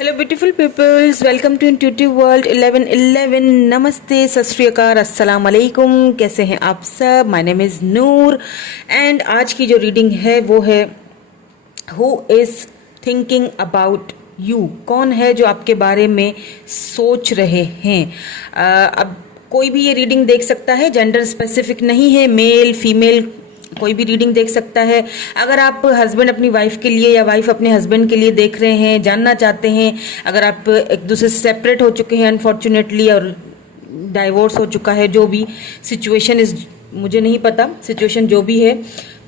Hello beautiful peoples, welcome to intuitive world 1111। नमस्ते, सत श्री अकाल, अस्सलाम वालेकुम। कैसे हैं आप सब? My name is Noor and आज की जो रीडिंग है वो है who is thinking about you. कौन है जो आपके बारे में सोच रहे हैं। अब कोई भी ये रीडिंग देख सकता है, जेंडर स्पेसिफिक नहीं है, मेल फीमेल कोई भी रीडिंग देख सकता है। अगर आप हस्बैंड अपनी वाइफ के लिए या वाइफ अपने हस्बैंड के लिए देख रहे हैं, जानना चाहते हैं, अगर आप एक दूसरे से सेपरेट हो चुके हैं अनफॉर्चुनेटली और डाइवोर्स हो चुका है, जो भी सिचुएशन इज, मुझे नहीं पता सिचुएशन जो भी है,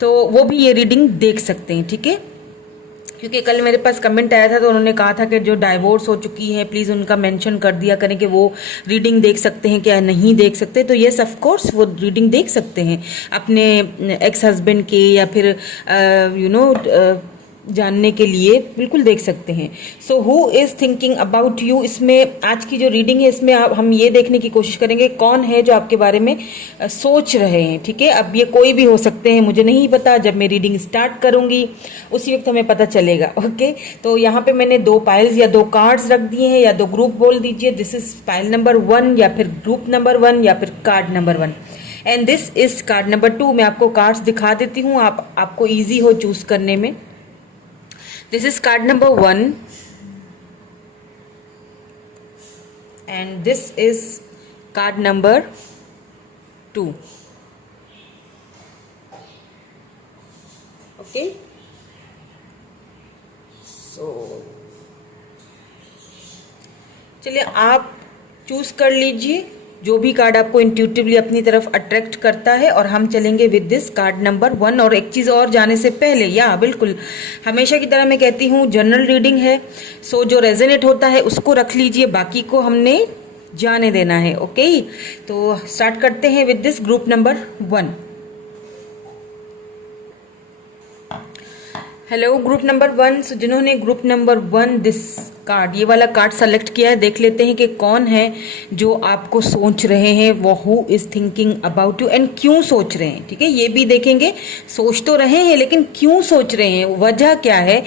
तो वो भी ये रीडिंग देख सकते हैं। ठीक है, क्योंकि कल मेरे पास कमेंट आया था तो उन्होंने कहा था कि जो डाइवोर्स हो चुकी है प्लीज़ उनका मेंशन कर दिया करें कि वो रीडिंग देख सकते हैं क्या नहीं देख सकते। तो येस ऑफ कोर्स वो रीडिंग देख सकते हैं अपने एक्स हस्बैंड के या फिर जानने के लिए बिल्कुल देख सकते हैं। So who is thinking about you, इसमें आज की जो रीडिंग है इसमें हम ये देखने की कोशिश करेंगे कौन है जो आपके बारे में सोच रहे हैं। ठीक है, अब ये कोई भी हो सकते हैं, मुझे नहीं पता, जब मैं रीडिंग स्टार्ट करूंगी उसी वक्त हमें पता चलेगा। ओके, तो यहाँ पे मैंने दो पाइल्स या दो कार्ड्स रख दिए हैं या दो ग्रुप बोल दीजिए। दिस इज पाइल नंबर 1 या फिर ग्रुप नंबर 1 या फिर card number 1 and this is called number 2। मैं आपको कार्ड्स दिखा देती हूँ, आपको ईजी हो चूज करने में। This is card number 1 and this is card number 2. Okay, so चलिए आप चूज कर लीजिए जो भी कार्ड आपको इंट्यूटिवली अपनी तरफ अट्रैक्ट करता है और हम चलेंगे विद दिस कार्ड नंबर 1। और एक चीज और जाने से पहले, या बिल्कुल हमेशा की तरह मैं कहती हूँ जनरल रीडिंग है, सो जो रेजोनेट होता है उसको रख लीजिए, बाकी को हमने जाने देना है। ओके, तो स्टार्ट करते हैं with this group number 1। Hello group number 1। सो जिन्होंने ग्रुप नंबर 1 दिस कार्ड, ये वाला कार्ड सेलेक्ट किया है, देख लेते हैं कि कौन है जो आपको सोच रहे हैं, वो who is thinking about you and क्यों सोच रहे हैं। ठीक है, ये भी देखेंगे, सोच तो रहे हैं लेकिन क्यों सोच रहे हैं, वजह क्या है,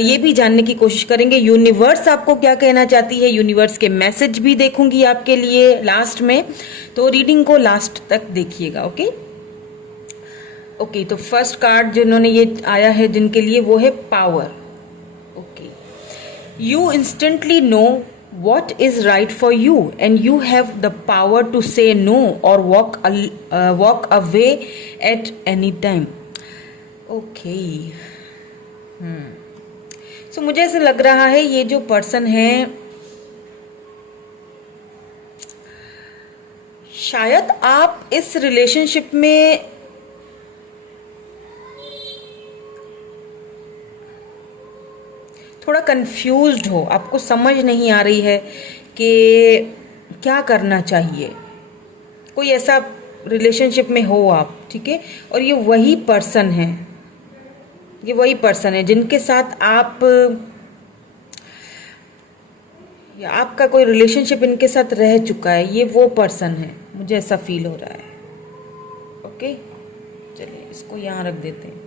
ये भी जानने की कोशिश करेंगे। यूनिवर्स आपको क्या कहना चाहती है, यूनिवर्स के मैसेज भी देखूंगी आपके लिए लास्ट में, तो रीडिंग को लास्ट तक देखिएगा। ओके ओके, तो फर्स्ट कार्ड जिन्होंने ये आया है जिनके लिए, वो है power. Okay, you instantly know what is right for you and you have the power to say no or walk away at any time. Okay. So मुझे ऐसे लग रहा है ये जो पर्सन है शायद आप इस रिलेशनशिप में थोड़ा कंफ्यूज्ड हो, आपको समझ नहीं आ रही है कि क्या करना चाहिए। कोई ऐसा रिलेशनशिप में हो आप, ठीक है, और ये वही पर्सन है, ये वही पर्सन है जिनके साथ आप या आपका कोई रिलेशनशिप इनके साथ रह चुका है, ये वो पर्सन है, मुझे ऐसा फील हो रहा है। ओके, चलिए इसको यहाँ रख देते हैं।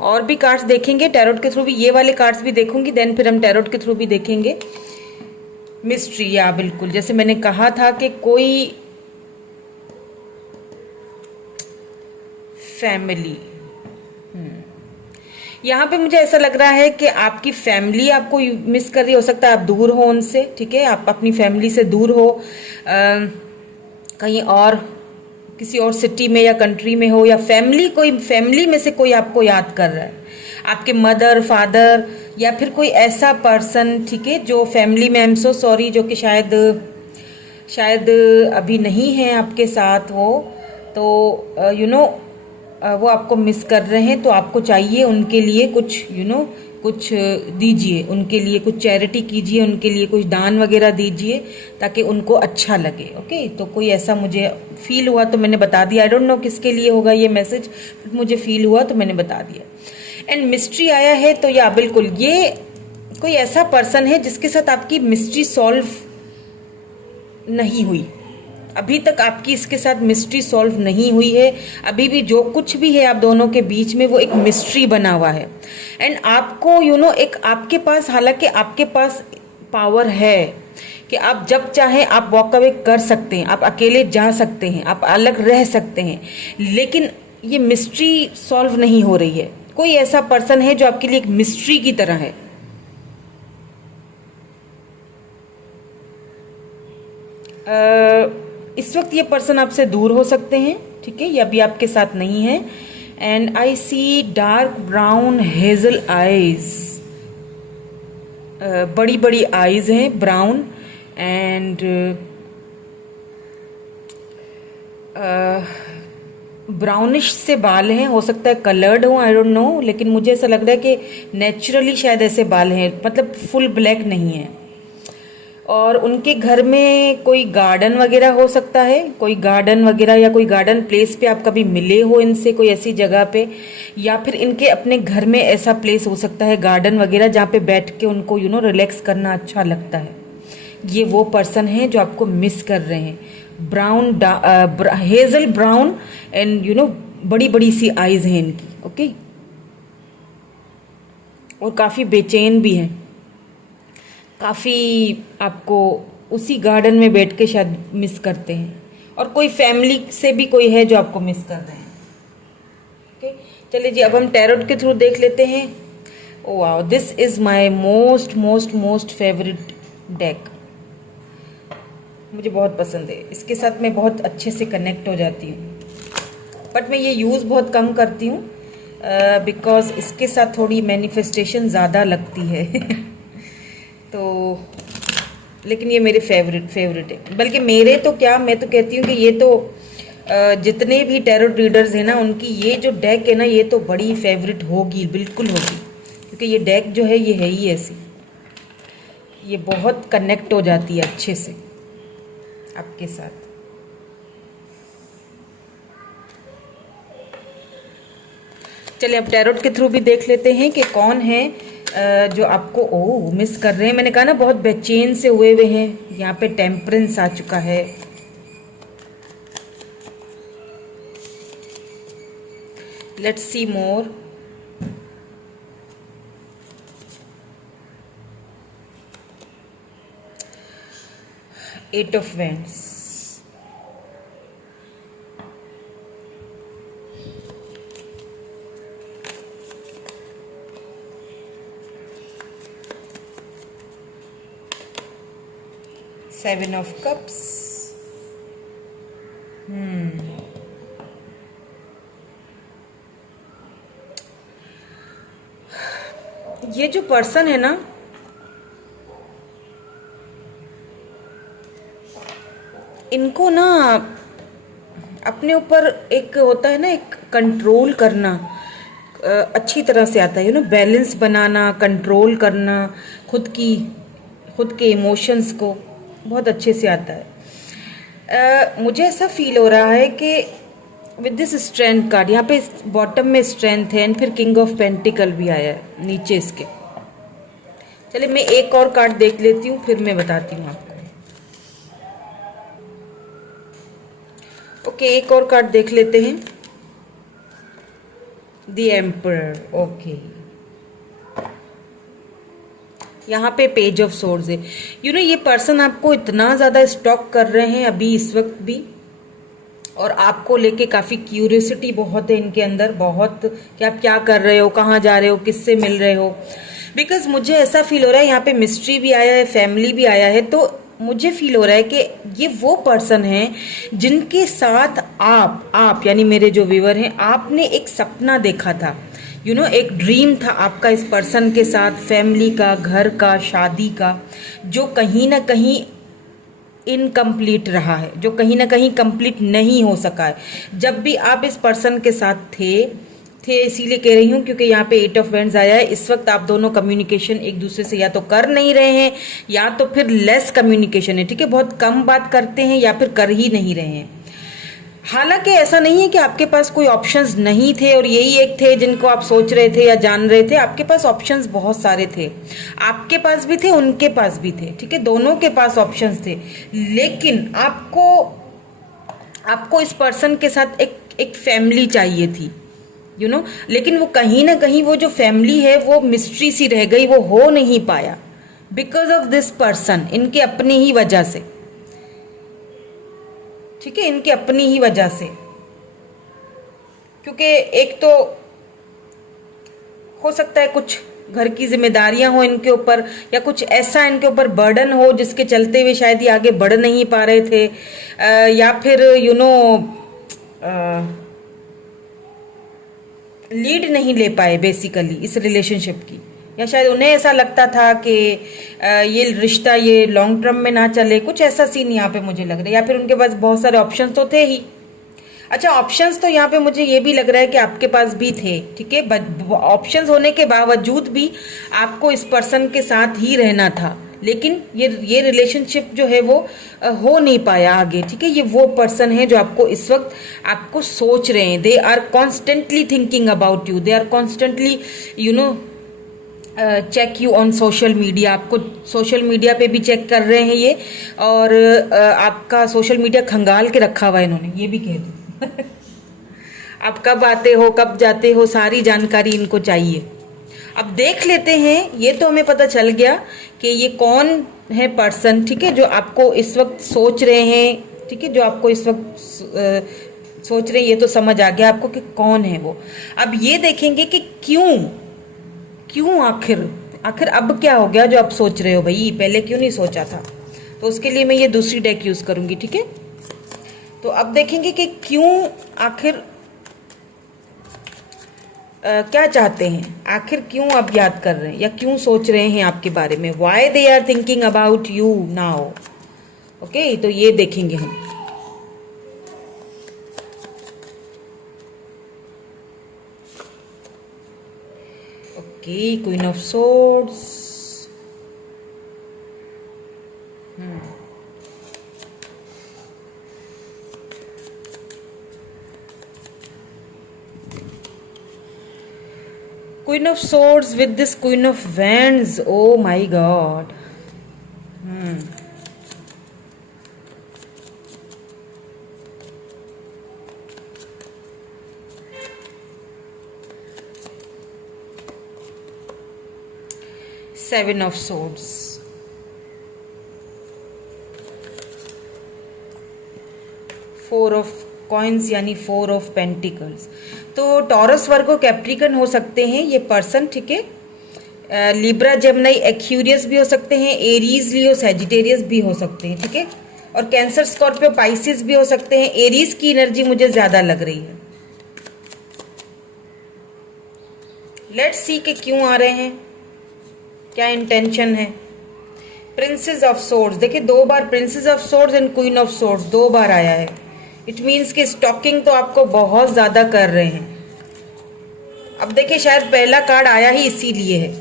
और भी कार्ड्स देखेंगे टैरोट के थ्रू भी, ये वाले कार्ड्स भी देखूंगी, देन फिर हम टैरोट के थ्रू भी देखेंगे। मिस्ट्री, या बिल्कुल जैसे मैंने कहा था कि कोई फैमिली, यहाँ पे मुझे ऐसा लग रहा है कि आपकी फैमिली आपको मिस कर रही, हो सकता है आप दूर हो उनसे। ठीक है, आप अपनी फैमिली से दूर हो, कहीं और किसी और सिटी में या कंट्री में हो, या फैमिली में से कोई आपको याद कर रहा है, आपके मदर फादर या फिर कोई ऐसा पर्सन, ठीक है, जो फैमिली में, आई एम सो सॉरी, जो कि शायद अभी नहीं है आपके साथ वो, तो वो आपको मिस कर रहे हैं, तो आपको चाहिए उनके लिए कुछ कुछ दीजिए, उनके लिए कुछ चैरिटी कीजिए, उनके लिए कुछ दान वगैरह दीजिए ताकि उनको अच्छा लगे। ओके, तो कोई ऐसा मुझे फील हुआ तो मैंने बता दिया। आई डोंट नो किसके लिए होगा ये मैसेज, बट मुझे फील हुआ तो मैंने बता दिया। एंड मिस्ट्री आया है, तो या बिल्कुल ये कोई ऐसा पर्सन है जिसके साथ आपकी मिस्ट्री सॉल्व नहीं हुई, अभी तक आपकी इसके साथ मिस्ट्री सॉल्व नहीं हुई है। अभी भी जो कुछ भी है आप दोनों के बीच में वो एक मिस्ट्री बना हुआ है। एंड आपको एक आपके पास, हालांकि आपके पास पावर है कि आप जब चाहें आप वॉक अवे कर सकते हैं, आप अकेले जा सकते हैं, आप अलग रह सकते हैं, लेकिन ये मिस्ट्री सॉल्व नहीं हो रही है। कोई ऐसा पर्सन है जो आपके लिए एक मिस्ट्री की तरह है। इस वक्त ये पर्सन आपसे दूर हो सकते हैं, ठीक है, या अभी आपके साथ नहीं है। And I see dark brown hazel eyes, बड़ी बड़ी आईज हैं ब्राउन, एंड ब्राउनिश से बाल हैं, हो सकता है कलर्ड हो, आई डोंट नो, लेकिन मुझे ऐसा लग रहा है कि नेचुरली शायद ऐसे बाल हैं, मतलब फुल ब्लैक नहीं है। और उनके घर में कोई गार्डन वगैरह हो सकता है, कोई गार्डन वगैरह या कोई गार्डन प्लेस पे आप कभी मिले हो इनसे, कोई ऐसी जगह पे, या फिर इनके अपने घर में ऐसा प्लेस हो सकता है गार्डन वगैरह जहाँ पे बैठ के उनको रिलैक्स करना अच्छा लगता है। ये वो पर्सन है जो आपको मिस कर रहे हैं। ब्राउन हेजल ब्राउन एंड बड़ी बड़ी सी आईज हैं इनकी, ओके, और काफ़ी बेचैन भी हैं, काफ़ी आपको उसी गार्डन में बैठ के शायद मिस करते हैं, और कोई फैमिली से भी कोई है जो आपको मिस कर रहे हैं। ओके, चलिए जी, अब हम टैरोट के थ्रू देख लेते हैं। Oh wow, this is my most most most favourite deck. मुझे बहुत पसंद है, इसके साथ मैं बहुत अच्छे से कनेक्ट हो जाती हूँ, बट मैं ये यूज़ बहुत कम करती हूँ बिकॉज इसके साथ थोड़ी मैनिफेस्टेशन ज़्यादा लगती है तो लेकिन ये मेरे फेवरेट है, बल्कि मेरे तो क्या, मैं तो कहती हूँ कि ये तो जितने भी टैरोट रीडर्स हैं ना, उनकी ये जो डेक है ना, ये तो बड़ी फेवरेट होगी, बिल्कुल होगी, क्योंकि ये डेक जो है ये है ही ऐसी, ये बहुत कनेक्ट हो जाती है अच्छे से आपके साथ। चलिए अब टैरोट के थ्रू भी देख लेते हैं कि कौन है जो आपको मिस कर रहे हैं। मैंने कहा ना बहुत बेचैन से हुए हुए हैं, यहाँ पे टेम्परेंस आ चुका है। Let's see more. Eight of wands, seven of cups, ये जो पर्सन है ना, इनको ना अपने ऊपर एक होता है ना, एक कंट्रोल करना अच्छी तरह से आता है, बैलेंस बनाना, कंट्रोल करना, खुद के इमोशंस को बहुत अच्छे से आता है। मुझे ऐसा फील हो रहा है कि विद दिस स्ट्रेंथ कार्ड, यहाँ पे बॉटम में स्ट्रेंथ है, एंड फिर किंग ऑफ पेंटिकल भी आया है नीचे इसके। चलिए मैं एक और कार्ड देख लेती हूँ, फिर मैं बताती हूँ आपको। ओके, एक और कार्ड देख लेते हैं, द एम्परर। ओके, यहाँ पे पेज ऑफ सोर्ड्स है। ये पर्सन आपको इतना ज़्यादा स्टॉक कर रहे हैं अभी इस वक्त भी, और आपको लेके काफ़ी क्यूरियोसिटी बहुत है इनके अंदर, बहुत कि आप क्या कर रहे हो, कहाँ जा रहे हो, किससे मिल रहे हो। बिकॉज मुझे ऐसा फील हो रहा है, यहाँ पे मिस्ट्री भी आया है, फैमिली भी आया है, तो मुझे फील हो रहा है कि ये वो पर्सन हैं जिनके साथ आप यानी मेरे जो व्यूअर हैं, आपने एक सपना देखा था, एक ड्रीम था आपका इस पर्सन के साथ, फैमिली का, घर का, शादी का, जो कहीं ना कहीं इनकम्प्लीट रहा है, जो कहीं ना कहीं कंप्लीट नहीं हो सका है। जब भी आप इस पर्सन के साथ थे इसीलिए कह रही हूँ क्योंकि यहाँ पे एट ऑफ वेंड्स आया है। इस वक्त आप दोनों कम्युनिकेशन एक दूसरे से या तो कर नहीं रहे हैं, या तो फिर लेस कम्युनिकेशन है, ठीक है, बहुत कम बात करते हैं, या फिर कर ही नहीं रहे हैं। हालांकि ऐसा नहीं है कि आपके पास कोई ऑप्शंस नहीं थे और यही एक थे जिनको आप सोच रहे थे या जान रहे थे। आपके पास ऑप्शंस बहुत सारे थे, आपके पास भी थे, उनके पास भी थे, ठीक है, दोनों के पास ऑप्शंस थे। लेकिन आपको इस पर्सन के साथ एक फैमिली चाहिए थी, लेकिन वो कहीं ना कहीं वो जो फैमिली है वो मिस्ट्री सी रह गई, वो हो नहीं पाया, बिकॉज ऑफ दिस पर्सन, इनके अपनी ही वजह से, ठीक है, इनकी अपनी ही वजह से। क्योंकि एक तो हो सकता है कुछ घर की जिम्मेदारियां हो इनके ऊपर, या कुछ ऐसा इनके ऊपर बर्डन हो जिसके चलते हुए शायद ये आगे बढ़ नहीं पा रहे थे, या फिर लीड नहीं ले पाए बेसिकली इस रिलेशनशिप की, या शायद उन्हें ऐसा लगता था कि ये रिश्ता ये लॉन्ग टर्म में ना चले, कुछ ऐसा सीन यहाँ पे मुझे लग रहा है। या फिर उनके पास बहुत सारे ऑप्शंस तो थे ही। अच्छा, ऑप्शंस तो यहाँ पे मुझे ये भी लग रहा है कि आपके पास भी थे, ठीक है, ऑप्शंस होने के बावजूद भी आपको इस पर्सन के साथ ही रहना था, लेकिन ये रिलेशनशिप जो है वो हो नहीं पाया आगे, ठीक है। ये वो पर्सन है जो आपको इस वक्त आपको सोच रहे हैं, they are constantly thinking about you, they are constantly check you on social media, आपको सोशल मीडिया पे भी चेक कर रहे हैं ये, और आपका सोशल मीडिया खंगाल के रखा हुआ है इन्होंने, ये भी कह दो आप कब आते हो कब जाते हो सारी जानकारी इनको चाहिए। अब देख लेते हैं, ये तो हमें पता चल गया कि ये कौन है पर्सन, ठीक है, जो आपको इस वक्त सोच रहे हैं, ठीक है, जो आपको इस वक्त सोच रहे हैं, ये तो समझ आ गया आपको कि कौन है वो। अब ये देखेंगे कि क्यों आखिर अब क्या हो गया जो आप सोच रहे हो, भाई पहले क्यों नहीं सोचा था। तो उसके लिए मैं ये दूसरी डेक यूज करूंगी, ठीक है। तो अब देखेंगे कि क्यों आखिर क्या चाहते हैं, आखिर क्यों आप याद कर रहे हैं या क्यों सोच रहे हैं आपके बारे में, why they are thinking about you now. Okay, तो ये देखेंगे हम। Okay, queen of swords, Queen of Swords with this Queen of Wands. Oh my God. Seven of Swords. Four of Coins यानी Four of Pentacles. तो taurus, Virgo, Capricorn हो सकते हैं ये पर्सन, ठीक है। लिब्रा, जेमिनी, एक्यूरियस भी हो सकते हैं, एरीज, लियो, सैजिटेरियस भी हो सकते हैं, ठीक है। और कैंसर, स्कॉर्पियो, पाइसिस भी हो सकते हैं। एरीज की एनर्जी मुझे ज्यादा लग रही है। लेट्स सी कि क्यों आ रहे हैं, क्या इंटेंशन है। प्रिंसेस ऑफ सोर्ड्स, देखिए 2 बार princess of swords and queen of swords 2 बार आया है। इट मीन्स कि स्टॉकिंग तो आपको बहुत ज्यादा कर रहे हैं। अब देखिए, शायद पहला कार्ड आया ही इसीलिए है,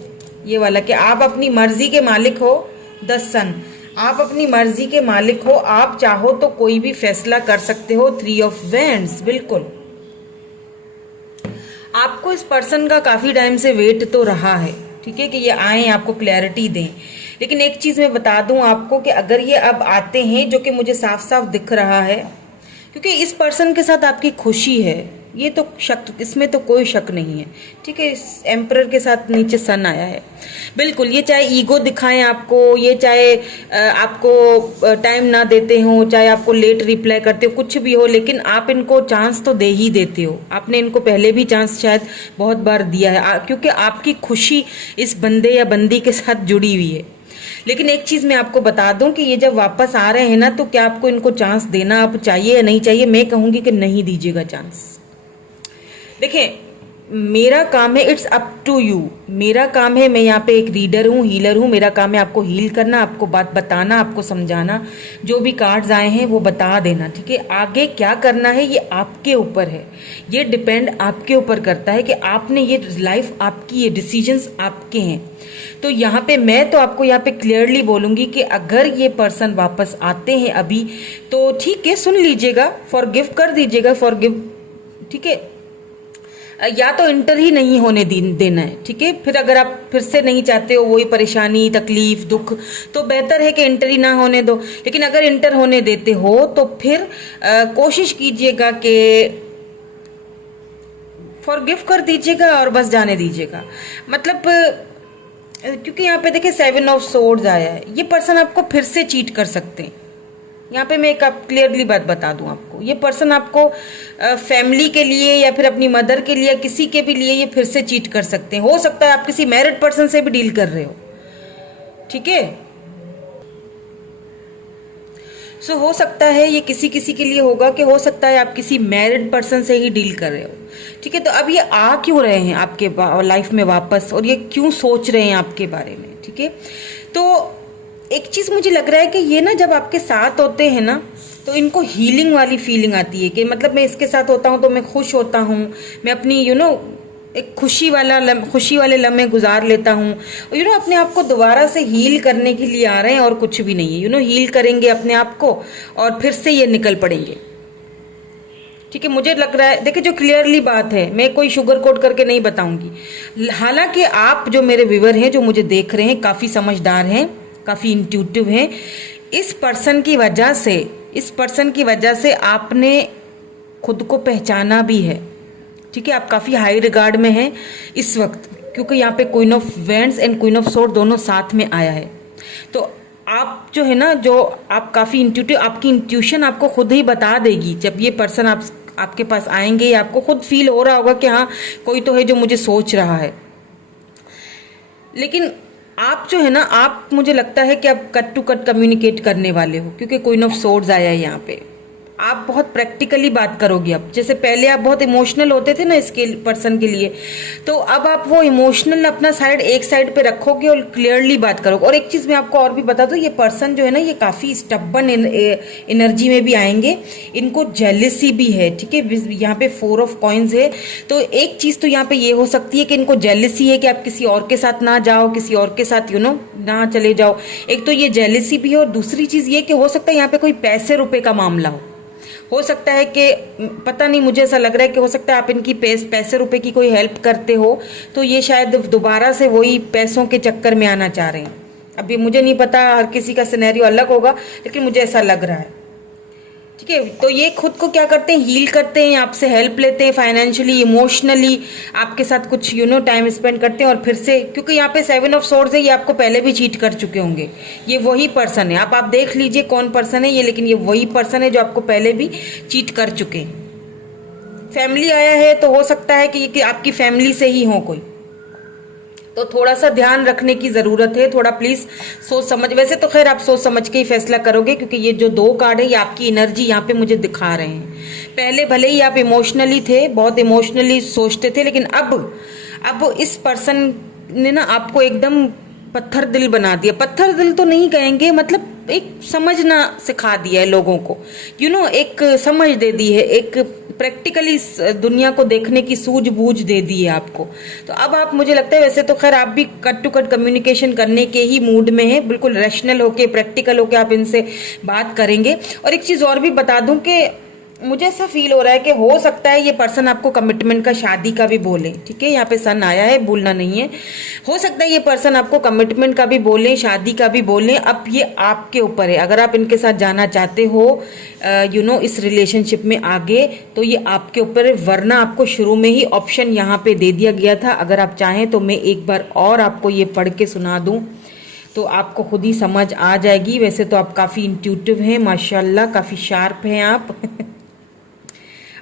ये वाला, कि आप अपनी मर्जी के मालिक हो। द सन, आप अपनी मर्जी के मालिक हो, आप चाहो तो कोई भी फैसला कर सकते हो। 3 ऑफ वैंड्स, बिल्कुल आपको इस पर्सन का काफी टाइम से वेट तो रहा है, ठीक है, कि ये आए आपको क्लैरिटी दें। लेकिन एक चीज मैं बता दूं आपको कि अगर ये अब आते हैं, जो कि मुझे साफ साफ दिख रहा है, क्योंकि इस पर्सन के साथ आपकी खुशी है, ये तो शक, इसमें तो कोई शक नहीं है, ठीक है। इस एम्परर के साथ नीचे सन आया है, बिल्कुल। ये चाहे ईगो दिखाएं आपको, ये चाहे आपको टाइम ना देते हो, चाहे आपको लेट रिप्लाई करते हो, कुछ भी हो, लेकिन आप इनको चांस तो दे ही देते हो। आपने इनको पहले भी चांस शायद बहुत बार दिया है, क्योंकि आपकी खुशी इस बंदे या बंदी के साथ जुड़ी हुई है। लेकिन एक चीज मैं आपको बता दूं कि ये जब वापस आ रहे हैं ना, तो क्या आपको इनको चांस देना आप चाहिए या नहीं चाहिए? मैं कहूंगी कि नहीं दीजिएगा चांस। देखिए, मेरा काम है, इट्स अप टू यू। मेरा काम है, मैं यहाँ पे एक रीडर हूँ, हीलर हूँ। मेरा काम है आपको हील करना, आपको बात बताना, आपको समझाना। जो भी कार्ड्स आए हैं वो बता देना, ठीक है। आगे क्या करना है ये आपके ऊपर है, ये डिपेंड आपके ऊपर करता है कि आपने, ये लाइफ आपकी, ये डिसीजंस आपके हैं। तो यहाँ पे मैं तो आपको यहाँ पे क्लियरली बोलूंगी कि अगर ये पर्सन वापस आते हैं अभी, तो ठीक है, सुन लीजिएगा, फॉरगिव कर दीजिएगा, फॉरगिव, ठीक है। या तो इंटर ही नहीं होने देना है, ठीक है। फिर अगर आप फिर से नहीं चाहते हो वही परेशानी, तकलीफ, दुख, तो बेहतर है कि इंटर ही ना होने दो। लेकिन अगर इंटर होने देते हो तो फिर कोशिश कीजिएगा कि फॉरगिव कर दीजिएगा और बस जाने दीजिएगा। मतलब क्योंकि यहाँ पे देखिए 7 ऑफ सोर्ड्स आया है, ये पर्सन आपको फिर से चीट कर सकते हैं। यहाँ पे मैं एक आप क्लियरली बात बता दूं आपको, ये पर्सन आपको फैमिली के लिए या फिर अपनी मदर के लिए, किसी के भी लिए ये फिर से चीट कर सकते हैं। हो सकता है आप किसी मैरिड पर्सन से भी डील कर रहे हो, ठीक है। सो हो सकता है ये किसी किसी के लिए होगा कि हो सकता है आप किसी मैरिड पर्सन से ही डील कर रहे हो, ठीक है। तो अब ये आ क्यों रहे हैं आपके लाइफ में वापस, और ये क्यों सोच रहे हैं आपके बारे में, ठीक है। तो एक चीज मुझे लग रहा है कि ये ना जब आपके साथ होते हैं ना तो इनको हीलिंग वाली फीलिंग आती है कि मतलब मैं इसके साथ होता हूँ तो मैं खुश होता हूँ, मैं अपनी एक खुशी वाले लम्हे गुजार लेता हूँ। अपने आप को दोबारा से हील करने के लिए आ रहे हैं और कुछ भी नहीं है। हील करेंगे अपने आप को और फिर से ये निकल पड़ेंगे, ठीक है। मुझे लग रहा है, देखिए जो क्लियरली बात है, मैं कोई शुगर कोट करके नहीं बताऊंगी। हालांकि आप जो मेरे व्यूअर हैं, जो मुझे देख रहे हैं, काफी समझदार हैं, काफी इंट्यूटिव हैं। इस पर्सन की वजह से आपने खुद को पहचाना भी है, ठीक है। आप काफी हाई रिगार्ड में हैं इस वक्त, क्योंकि यहाँ पे queen of vends and queen of sword दोनों साथ में आया है। तो आप जो है ना, जो आप काफी इंट्यूटिव, आपकी इंट्यूशन आपको खुद ही बता देगी जब ये पर्सन आपके पास आएंगे। आपको खुद फील हो रहा होगा कि हाँ कोई तो है जो मुझे सोच रहा है। लेकिन आप जो है ना, आप, मुझे लगता है कि आप कट टू कट कम्युनिकेट करने वाले हो, क्योंकि क्वीन ऑफ सोर्ड्स आया है यहाँ पे। आप बहुत प्रैक्टिकली बात करोगे अब, जैसे पहले आप बहुत इमोशनल होते थे ना इसके पर्सन के लिए, तो अब आप वो इमोशनल अपना एक साइड पे रखोगे और क्लियरली बात करोगे। और एक चीज मैं आपको और भी बता दूं, ये पर्सन जो है ना, ये काफी स्टब्बन एनर्जी में भी आएंगे। इनको जेलिसी भी है, ठीक है। यहाँ पे 4 ऑफ कॉइन्स है, तो एक चीज तो यहाँ पे ये हो सकती है कि इनको जेलिसी है कि आप किसी और के साथ ना जाओ, किसी और के साथ ना चले जाओ। एक तो ये जेलिसी भी है, और दूसरी चीज ये कि हो सकता है यहाँ पे कोई पैसे रुपए का मामला हो सकता है कि, पता नहीं, मुझे ऐसा लग रहा है कि हो सकता है आप इनकी पैसे रुपए की कोई हेल्प करते हो, तो ये शायद दोबारा से वही पैसों के चक्कर में आना चाह रहे हैं। अभी मुझे नहीं पता, हर किसी का सिनेरियो अलग होगा, लेकिन मुझे ऐसा लग रहा है, ठीक है। तो ये खुद को क्या करते हैं, हील करते हैं, आपसे हेल्प लेते हैं फाइनेंशियली, इमोशनली, आपके साथ कुछ टाइम स्पेंड करते हैं, और फिर से, क्योंकि यहाँ पे 7 ऑफ सोर्ड्स है, ये आपको पहले भी चीट कर चुके होंगे। ये वही पर्सन है, आप देख लीजिए कौन पर्सन है ये, लेकिन ये वही पर्सन है जो आपको पहले भी चीट कर चुके हैं। फैमिली आया है, तो हो सकता है कि आपकी फैमिली से ही हो कोई, तो थोड़ा सा ध्यान रखने की जरूरत है। थोड़ा प्लीज सोच समझ, वैसे तो खैर आप सोच समझ के ही फैसला करोगे, क्योंकि ये जो 2 कार्ड है ये आपकी एनर्जी यहाँ पे मुझे दिखा रहे हैं। पहले भले ही आप इमोशनली थे, बहुत इमोशनली सोचते थे, लेकिन अब इस पर्सन ने ना आपको एकदम पत्थर दिल बना दिया। पत्थर दिल तो नहीं कहेंगे, मतलब एक समझना सिखा दिया है लोगों को, एक समझ दे दी है, एक प्रैक्टिकली दुनिया को देखने की सूझबूझ दे दी है आपको। तो अब आप, मुझे लगता है, वैसे तो खैर आप भी कट टू कट कम्युनिकेशन करने के ही मूड में हैं, बिल्कुल रैशनल होके, प्रैक्टिकल होके आप इनसे बात करेंगे। और एक चीज और भी बता दूं कि मुझे ऐसा फील हो रहा है कि हो सकता है ये पर्सन आपको कमिटमेंट का, शादी का भी बोले, ठीक है। यहाँ पे सन आया है, भूलना नहीं है। हो सकता है ये पर्सन आपको कमिटमेंट का भी बोले, शादी का भी बोले। अब ये आपके ऊपर है, अगर आप इनके साथ जाना चाहते हो इस रिलेशनशिप में आगे, तो ये आपके ऊपर है। वरना आपको शुरू में ही ऑप्शन यहाँ पे दे दिया गया था। अगर आप चाहें तो मैं एक बार और आपको ये पढ़ के सुना दूं, तो आपको खुद ही समझ आ जाएगी। वैसे तो आप काफ़ी इंट्यूटिव हैं, माशाल्लाह, काफ़ी शार्प हैं आप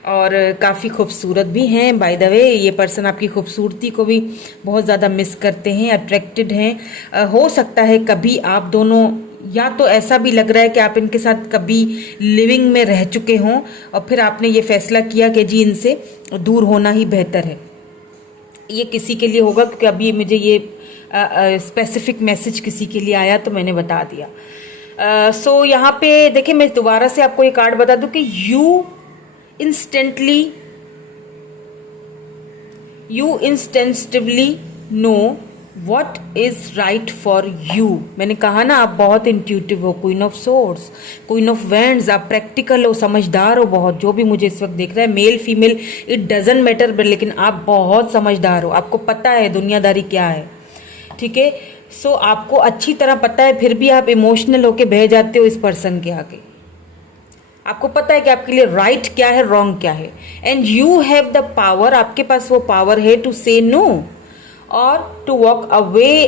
और काफ़ी खूबसूरत भी हैं। बाय द वे, ये पर्सन आपकी खूबसूरती को भी बहुत ज़्यादा मिस करते हैं, अट्रैक्टेड हैं। हो सकता है कभी आप दोनों, या तो ऐसा भी लग रहा है कि आप इनके साथ कभी लिविंग में रह चुके हों और फिर आपने ये फैसला किया कि जी इनसे दूर होना ही बेहतर है। ये किसी के लिए होगा, क्योंकि अभी मुझे ये स्पेसिफिक मैसेज किसी के लिए आया तो मैंने बता दिया। सो यहाँ पे देखिए, मैं दोबारा से आपको ये कार्ड बता दूं कि you instantively know what is right for you. मैंने कहा ना, आप बहुत इंट्यूटिव हो, queen of swords, queen of wands, आप प्रैक्टिकल हो, समझदार हो बहुत। जो भी मुझे इस वक्त देख रहा है, male female it doesn't matter, लेकिन आप बहुत समझदार हो, आपको पता है दुनियादारी क्या है, ठीक है। सो आपको अच्छी तरह पता है, फिर भी आप इमोशनल होके बह जाते हो इस पर्सन के आगे। आपको पता है कि आपके लिए राइट क्या है, रॉन्ग क्या है, and you have the power, आपके पास वो पावर है टू से नो और to walk away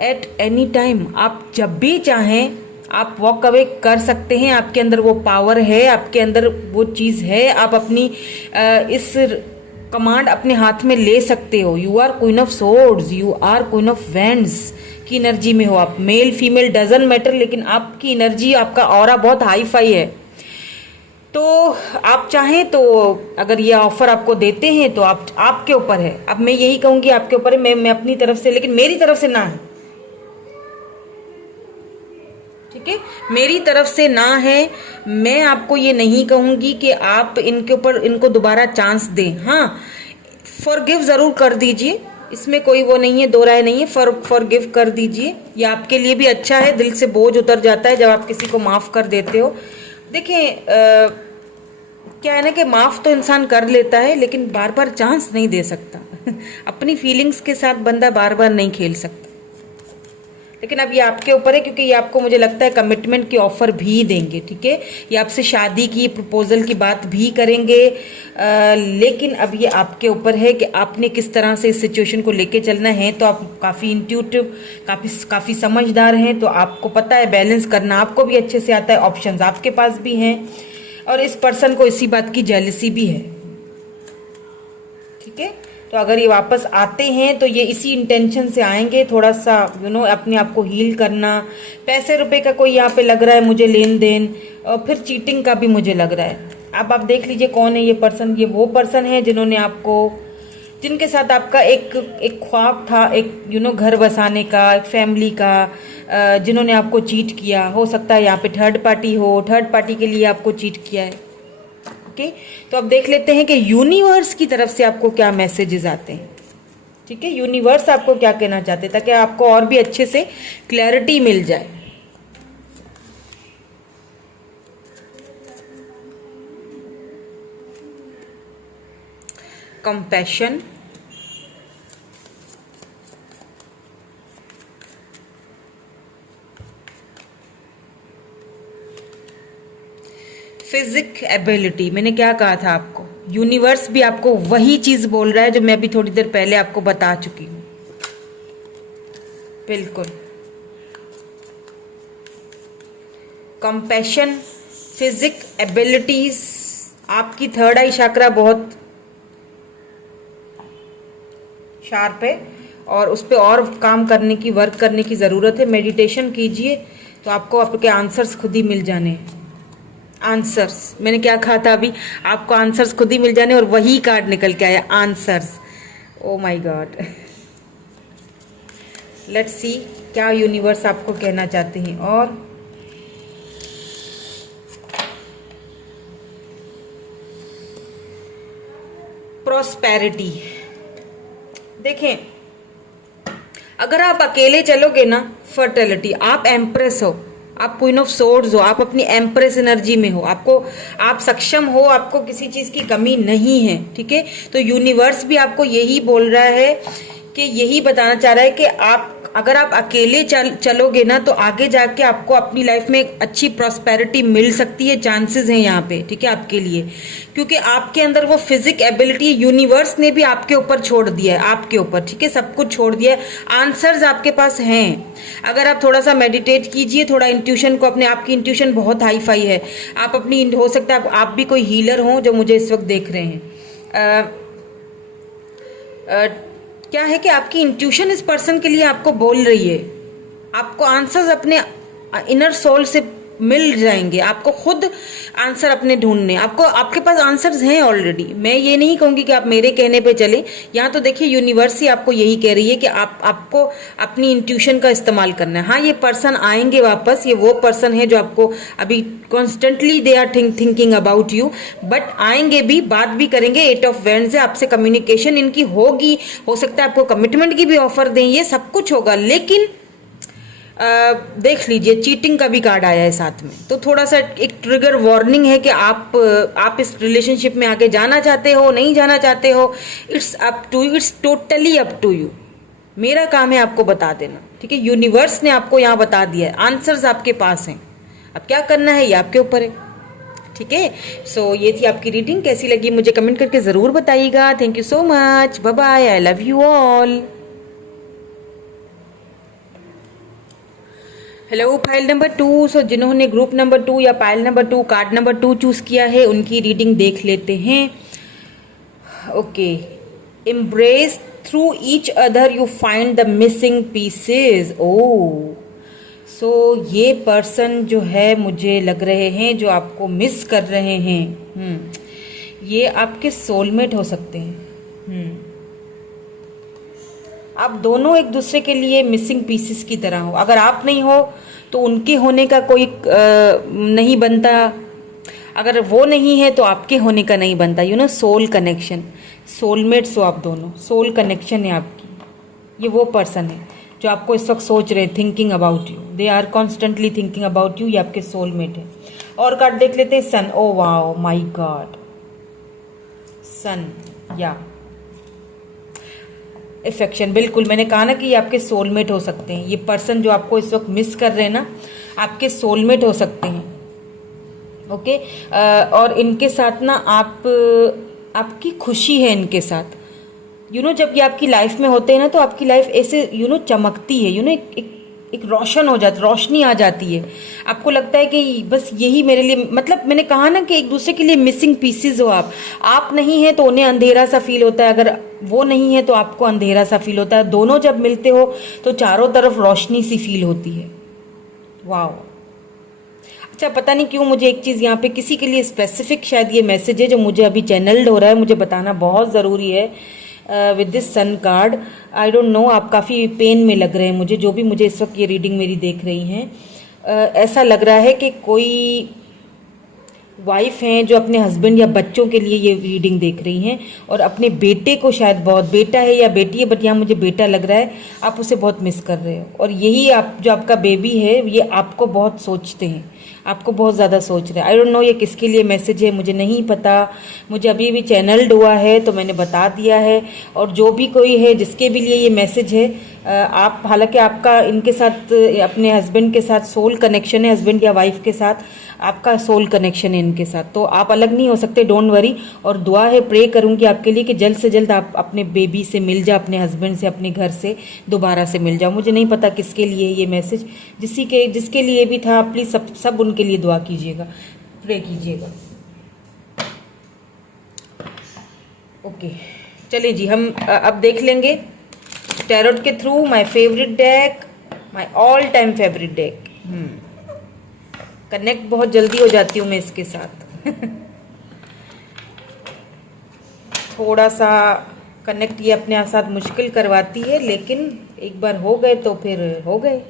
at any time, आप जब भी चाहें आप वॉक अवे कर सकते हैं। आपके अंदर वो पावर है, आपके अंदर वो चीज़ है, आप अपनी इस कमांड अपने हाथ में ले सकते हो। You are queen of swords, you are queen of wands की एनर्जी में हो आप। मेल फीमेल डजंट मैटर, लेकिन आपकी एनर्जी, आपका ऑरा बहुत हाई फाई है। तो आप चाहें तो अगर ये ऑफर आपको देते हैं तो आप, आपके ऊपर है। अब मैं यही कहूँगी आपके ऊपर है, मैं अपनी तरफ से, लेकिन मेरी तरफ से ना है, ठीक है, मेरी तरफ से ना है। मैं आपको ये नहीं कहूंगी कि आप इनके ऊपर, इनको दोबारा चांस दें। हाँ, फॉरगिव जरूर कर दीजिए, इसमें कोई वो नहीं है, दो राय नहीं है। फॉरगिव कर दीजिए, ये आपके लिए भी अच्छा है। दिल से बोझ उतर जाता है जब आप किसी को माफ कर देते हो। देखिए क्या है ना कि माफ तो इंसान कर लेता है, लेकिन बार बार चांस नहीं दे सकता। अपनी फीलिंग्स के साथ बंदा बार बार नहीं खेल सकता। लेकिन अब ये आपके ऊपर है, क्योंकि ये आपको, मुझे लगता है, कमिटमेंट की ऑफर भी देंगे, ठीक है। ये आपसे शादी की प्रपोजल की बात भी करेंगे, लेकिन अब ये आपके ऊपर है कि आपने किस तरह से इस सिचुएशन को लेके चलना है। तो आप काफ़ी इंट्यूटिव, काफ़ी समझदार हैं, तो आपको पता है बैलेंस करना, आपको भी अच्छे से आता है, ऑप्शंस आपके पास भी हैं, और इस पर्सन को इसी बात की जेलसी भी है, ठीक है। तो अगर ये वापस आते हैं तो ये इसी इंटेंशन से आएंगे, थोड़ा सा अपने आप को हील करना। पैसे रुपए का कोई यहाँ पे लग रहा है मुझे लेन देन, और फिर चीटिंग का भी मुझे लग रहा है। अब आप देख लीजिए कौन है ये पर्सन। ये वो पर्सन है जिन्होंने आपको, जिनके साथ आपका एक ख्वाब था, एक घर बसाने का, एक फैमिली का, जिन्होंने आपको चीट किया। हो सकता है यहाँ पे थर्ड पार्टी हो, थर्ड पार्टी के लिए आपको चीट किया है, ओके। तो अब देख लेते हैं कि यूनिवर्स की तरफ से आपको क्या मैसेजेस आते हैं, ठीक है। यूनिवर्स आपको क्या कहना चाहते हैं, ताकि आपको और भी अच्छे से क्लैरिटी मिल जाए। Compassion, psychic ability. मैंने क्या कहा था आपको, यूनिवर्स भी आपको वही चीज बोल रहा है जो मैं अभी थोड़ी देर पहले आपको बता चुकी हूं, बिल्कुल। कंपैशन, फिजिक एबिलिटीज, आपकी थर्ड आई चक्रा बहुत शार्प है, और उस पर और काम करने की, वर्क करने की ज़रूरत है। मेडिटेशन कीजिए तो आपको आपके आंसर्स खुद ही मिल जाने हैं। आंसर्स, मैंने क्या कहा था अभी, आपको आंसर्स खुद ही मिल जाने, और वही कार्ड निकल के आया, answers. O my God, let's see क्या यूनिवर्स आपको कहना चाहते हैं। और प्रॉस्पेरिटी, देखें अगर आप अकेले चलोगे ना, फर्टिलिटी, आप एम्प्रेस हो, आप क्वीन ऑफ सोर्ड्स हो, आप अपनी एम्प्रेस एनर्जी में हो, आपको, आप सक्षम हो, आपको किसी चीज की कमी नहीं है, ठीक है। तो यूनिवर्स भी आपको यही बोल रहा है, कि यही बताना चाह रहा है कि आप अगर आप अकेले चलोगे ना, तो आगे जाके आपको अपनी लाइफ में एक अच्छी प्रॉस्पेरिटी मिल सकती है, चांसेस हैं यहाँ पे, ठीक है, आपके लिए। क्योंकि आपके अंदर वो फिजिक एबिलिटी यूनिवर्स ने भी आपके ऊपर छोड़ दिया है, आपके ऊपर, ठीक है, सब कुछ छोड़ दिया है। आंसर्स आपके पास हैं। अगर आप थोड़ा सा मेडिटेट कीजिए, थोड़ा इंट्यूशन को, अपने, आपकी इंट्यूशन बहुत हाई फाई है, आप अपनी, हो सकता है आप भी कोई हीलर हो जो मुझे इस वक्त देख रहे हैं। क्या है कि आपकी इंट्यूशन इस पर्सन के लिए आपको बोल रही है, आपको आंसर्स अपने इनर सोल से मिल जाएंगे, आपको खुद आंसर अपने ढूंढने, आपको, आपके पास आंसर्स हैं ऑलरेडी। मैं ये नहीं कहूंगी कि आप मेरे कहने पे चले, यहाँ तो देखिए यूनिवर्स ही आपको यही कह रही है कि आपको अपनी इंट्यूशन का इस्तेमाल करना है। हाँ, ये पर्सन आएंगे वापस, ये वो पर्सन है जो आपको अभी constantly they are thinking about you, but आएंगे भी, बात भी करेंगे। 8 ऑफ वैंड्स है, आपसे कम्युनिकेशन इनकी होगी, हो सकता है आपको कमिटमेंट की भी ऑफर दें, ये सब कुछ होगा। लेकिन देख लीजिए चीटिंग का भी कार्ड आया है साथ में, तो थोड़ा सा एक ट्रिगर वार्निंग है कि आप इस रिलेशनशिप में आगे जाना चाहते हो, नहीं जाना चाहते हो, it's up to you, it's totally up to you. मेरा काम है आपको बता देना, ठीक है। यूनिवर्स ने आपको यहाँ बता दिया है, आंसर्स आपके पास हैं, अब क्या करना है ये आपके ऊपर है, ठीक है। सो ये थी आपकी रीडिंग, कैसी लगी मुझे कमेंट करके जरूर बताइएगा। Thank you so much, bye bye, I love you all. Hello file number 2। सो जिन्होंने ग्रुप नंबर 2 या file number 2 card number 2 choose किया है उनकी रीडिंग देख लेते हैं। Okay, embrace through each other you find the missing pieces. Oh, so ये पर्सन जो है मुझे लग रहे हैं जो आपको मिस कर रहे हैं, ये आपके सोलमेट हो सकते हैं। आप दोनों एक दूसरे के लिए मिसिंग पीसेस की तरह हो। अगर आप नहीं हो तो उनके होने का कोई नहीं बनता, अगर वो नहीं है तो आपके होने का नहीं बनता। सोल कनेक्शन, सोलमेट्स हो आप दोनों, सोल कनेक्शन है आपकी। ये वो पर्सन है जो आपको इस वक्त सोच रहे, thinking about you, they are constantly thinking about you. ये आपके सोलमेट है। और कार्ड देख लेते हैं, sun. Oh wow, my god, sun या इफेक्शन। बिल्कुल, मैंने कहा ना कि ये आपके सोलमेट हो सकते हैं। ये पर्सन जो आपको इस वक्त मिस कर रहे हैं ना, आपके सोलमेट हो सकते हैं। ओके, और इनके साथ ना आपकी खुशी है इनके साथ। जब ये आपकी लाइफ में होते हैं ना तो आपकी लाइफ ऐसे चमकती है। एक रोशन हो जाती, रोशनी आ जाती है। आपको लगता है कि बस यही मेरे लिए, मतलब मैंने कहा ना कि एक दूसरे के लिए मिसिंग पीसेस हो आप नहीं है तो उन्हें अंधेरा सा फील होता है, अगर वो नहीं है तो आपको अंधेरा सा फील होता है। दोनों जब मिलते हो तो चारों तरफ रोशनी सी फील होती है। वाह, अच्छा, पता नहीं क्यों मुझे एक चीज़ यहाँ पे किसी के लिए स्पेसिफिक शायद ये मैसेज है जो मुझे अभी चैनल्ड हो रहा है, मुझे बताना बहुत ज़रूरी है। With this sun card, I don't know, आप काफ़ी पेन में लग रहे हैं मुझे, जो भी मुझे इस वक्त ये रीडिंग मेरी देख रही हैं। ऐसा लग रहा है कि कोई वाइफ हैं जो अपने हस्बैंड या बच्चों के लिए ये रीडिंग देख रही हैं और अपने बेटे को, शायद बहुत, बेटा है या बेटी है, बट यहाँ मुझे बेटा लग रहा है, आप उसे बहुत मिस कर रहे हो। और यही आप, जो आपका बेबी है, ये आपको बहुत सोचते हैं, आपको बहुत ज़्यादा सोच रहे हैं। आई डोंट नो ये किसके लिए मैसेज है, मुझे नहीं पता। मुझे अभी भी चैनल्ड हुआ है तो मैंने बता दिया है। और जो भी कोई है जिसके भी लिए ये मैसेज है, आप, हालांकि आपका इनके साथ, अपने हस्बैंड के साथ सोल कनेक्शन है, हस्बैंड या वाइफ के साथ आपका सोल कनेक्शन है इनके साथ, तो आप अलग नहीं हो सकते, डोंट वरी। और दुआ है, प्रे करूंगी आपके लिए कि जल्द से जल्द आप अपने बेबी से मिल जाओ, अपने हस्बैंड से, अपने घर से दोबारा से मिल जाओ। मुझे नहीं पता किसके लिए ये मैसेज, जिसके लिए भी था, प्लीज़ सब उनके लिए दुआ कीजिएगा, प्रे कीजिएगा। ओके, चलिए जी, हम अब देख लेंगे टैरोट के through my favourite deck, my all time favourite deck. Connect बहुत जल्दी हो जाती हूँ मैं इसके साथ। थोड़ा सा कनेक्ट ये अपने साथ मुश्किल करवाती है, लेकिन एक बार हो गए तो फिर हो गए।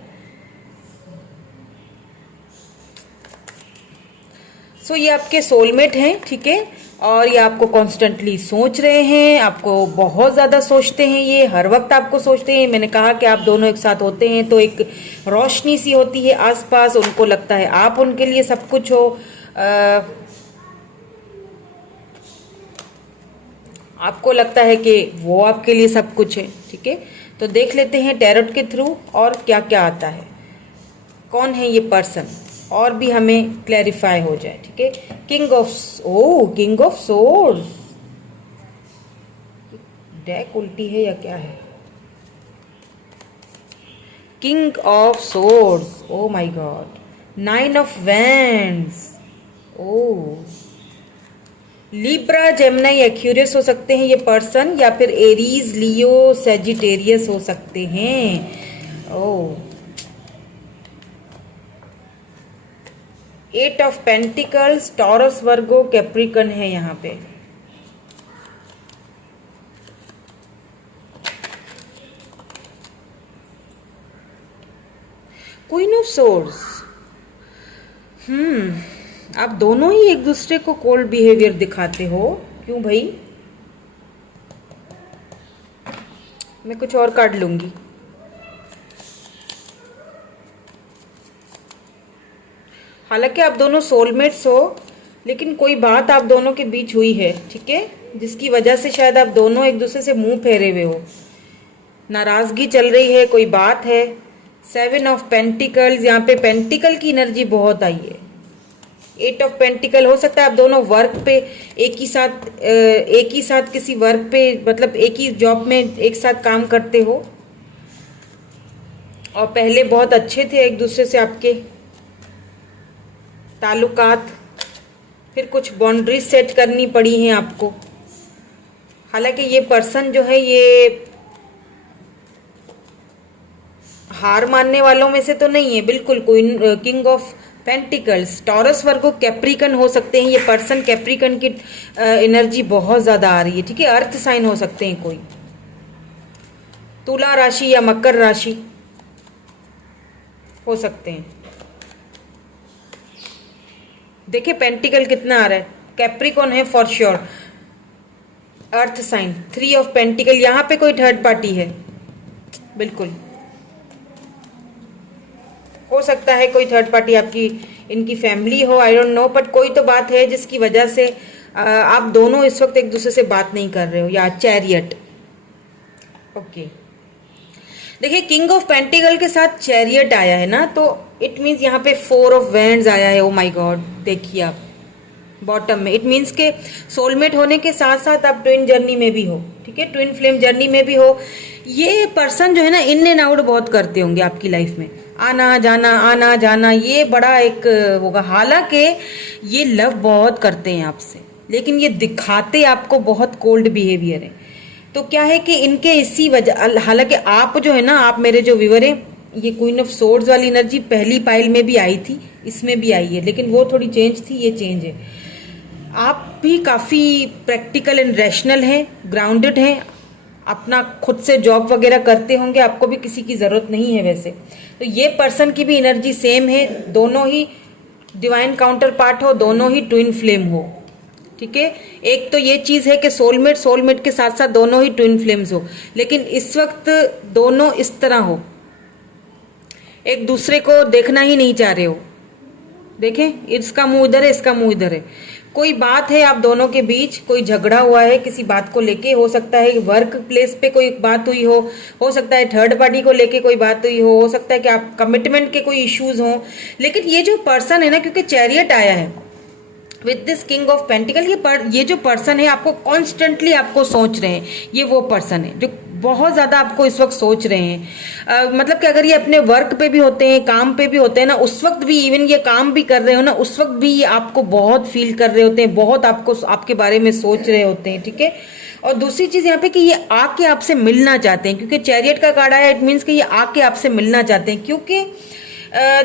सो ये आपके सोलमेट हैं, ठीक है, और ये आपको कॉन्स्टेंटली सोच रहे हैं, आपको बहुत ज़्यादा सोचते हैं, ये हर वक्त आपको सोचते हैं। मैंने कहा कि आप दोनों एक साथ होते हैं तो एक रोशनी सी होती है आसपास, उनको लगता है आप उनके लिए सब कुछ हो। आपको लगता है कि वो आपके लिए सब कुछ है, ठीक है। तो देख लेते हैं टैरोट के थ्रू और क्या क्या आता है, कौन है ये पर्सन, और भी हमें क्लैरिफाई हो जाए, ठीक है। किंग ऑफ सोर्ड्स, डेक उल्टी है या क्या है? King of swords, oh my god, 9 of wands. Oh, Libra, Gemini, Aquarius हो सकते हैं ये पर्सन, या फिर एरीज, लियो, सेजिटेरियस हो सकते हैं। ओ, 8 of pentacles, taurus, Virgo, Capricorn है यहाँ पे। क्वीन ऑफ सोर्ड्स, आप दोनों ही एक दूसरे को कोल्ड बिहेवियर दिखाते हो, क्यों भाई? मैं कुछ और कार्ड लूंगी। हालांकि आप दोनों सोलमेट्स हो, लेकिन कोई बात आप दोनों के बीच हुई है, ठीक है, जिसकी वजह से शायद आप दोनों एक दूसरे से मुंह फेरे हुए हो, नाराजगी चल रही है, कोई बात है। 7 ऑफ पेंटिकल्स, यहाँ पे पेंटिकल की एनर्जी बहुत आई है। 8 ऑफ पेंटिकल, हो सकता है आप दोनों वर्क पे एक ही साथ किसी वर्क पे, मतलब एक ही जॉब में एक साथ काम करते हो। और पहले बहुत अच्छे थे एक दूसरे से आपके ताल्लुकात, फिर कुछ बाउंड्रीज सेट करनी पड़ी हैं आपको। हालांकि ये पर्सन जो है ये हार मानने वालों में से तो नहीं है बिल्कुल। Queen king of pentacles, taurus Virgo Capricorn हो सकते हैं ये पर्सन। कैप्रिकन की एनर्जी बहुत ज़्यादा आ रही है, ठीक है। अर्थ साइन हो सकते हैं कोई, तुला राशि या मकर राशि हो सकते हैं। देखिए पेंटिकल कितना आ रहा है, कैप्रिकॉन है for sure, earth sign. 3 of pentacle, यहाँ पे कोई थर्ड पार्टी है बिल्कुल, हो सकता है कोई थर्ड पार्टी आपकी, इनकी फैमिली हो, आई डोंट नो, बट कोई तो बात है जिसकी वजह से आप दोनों इस वक्त एक दूसरे से बात नहीं कर रहे हो। या चैरियट, ओके। देखिए किंग ऑफ पेंटिकल के साथ चैरियट आया है ना, तो इट मीन्स यहाँ पे 4 ऑफ वैंड्स आया है। ओ माय गॉड, देखिए आप बॉटम में, इट मीन्स के सोलमेट होने के साथ साथ आप ट्विन जर्नी में भी हो, ठीक है, ट्विन फ्लेम जर्नी में भी हो। ये पर्सन जो है ना इन एंड आउट बहुत करते होंगे आपकी लाइफ में, आना जाना, ये बड़ा एक होगा। हालांकि ये लव बहुत करते हैं आपसे, लेकिन ये दिखाते आपको बहुत कोल्ड बिहेवियर है। तो क्या है कि इनके इसी वजह, हालांकि आप जो है ना, आप मेरे जो व्यूअर हैं, ये क्वीन ऑफ सोर्ड्स वाली एनर्जी पहली पाइल में भी आई थी, इसमें भी आई है, लेकिन वो थोड़ी चेंज थी, ये चेंज है। आप भी काफ़ी प्रैक्टिकल एंड रैशनल हैं, ग्राउंडेड हैं, अपना खुद से जॉब वगैरह करते होंगे, आपको भी किसी की ज़रूरत नहीं है वैसे। तो ये पर्सन की भी एनर्जी सेम है, दोनों ही डिवाइन काउंटर पार्ट हो, दोनों ही ट्विन फ्लेम हो, ठीक है। एक तो ये चीज़ है कि सोलमेट के साथ साथ दोनों ही ट्विन फ्लेम्स हो, लेकिन इस वक्त दोनों इस तरह हो, एक दूसरे को देखना ही नहीं चाह रहे हो। देखें, इसका मुंह इधर है, इसका मुंह इधर है। कोई बात है आप दोनों के बीच, कोई झगड़ा हुआ है किसी बात को लेके, हो सकता है वर्क प्लेस पे कोई बात हुई हो सकता है थर्ड पार्टी को लेके कोई बात हुई हो सकता है कि आप कमिटमेंट के कोई इश्यूज हो। लेकिन ये जो पर्सन है ना, क्योंकि चैरियट आया है with this king of pentacle, ये जो पर्सन है आपको कॉन्स्टेंटली आपको सोच रहे हैं, ये वो पर्सन है जो बहुत ज़्यादा आपको इस वक्त सोच रहे हैं। मतलब कि अगर ये अपने वर्क पे भी होते हैं, काम पे भी होते हैं ना, उस वक्त भी, इवन ये काम भी कर रहे हो ना, उस वक्त भी ये आपको बहुत फील कर रहे होते हैं, बहुत आपको आपके बारे में सोच रहे होते हैं, ठीक है। और दूसरी चीज़ यहाँ पे कि ये आके आपसे मिलना चाहते हैं, क्योंकि चैरियट का कार्ड आया, इट मीन्स कि ये आके आपसे मिलना चाहते हैं। क्योंकि